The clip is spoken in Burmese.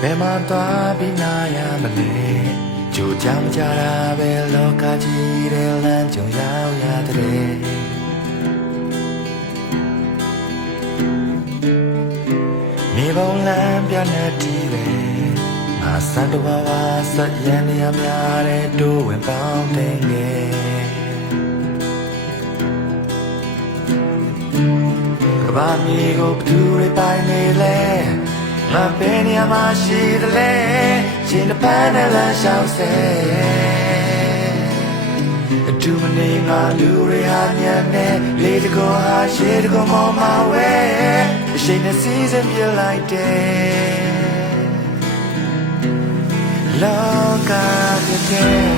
ဘယ်မှာသွားပြီးနာရမလဲကြိုကြောင်ကြတာပဲလောကကြီးတဲ့လမ်းကြုံရောက်ရတဲ့မြေပုံလမ်းပြနေတီးပဲငါစံတဝါဝါဆက်ရန်ရများတဲ့တိုးဝင်ပေါင်းတဲ့ငယ်ကဘာမီကိုဘသူတွေပိုင်နေလဲမပင်ရမရှိတယ်လေရှင်တစ်ပန်းနဲ့လမ်းလျှောက်ဆဲအတူမနေငါလူတွေဟာညံနေလေတကောဟာရှေးတကောမောမဝဲအရှိန်နဲ့စီးစပြလိုက်တဲ့လောကတဲ့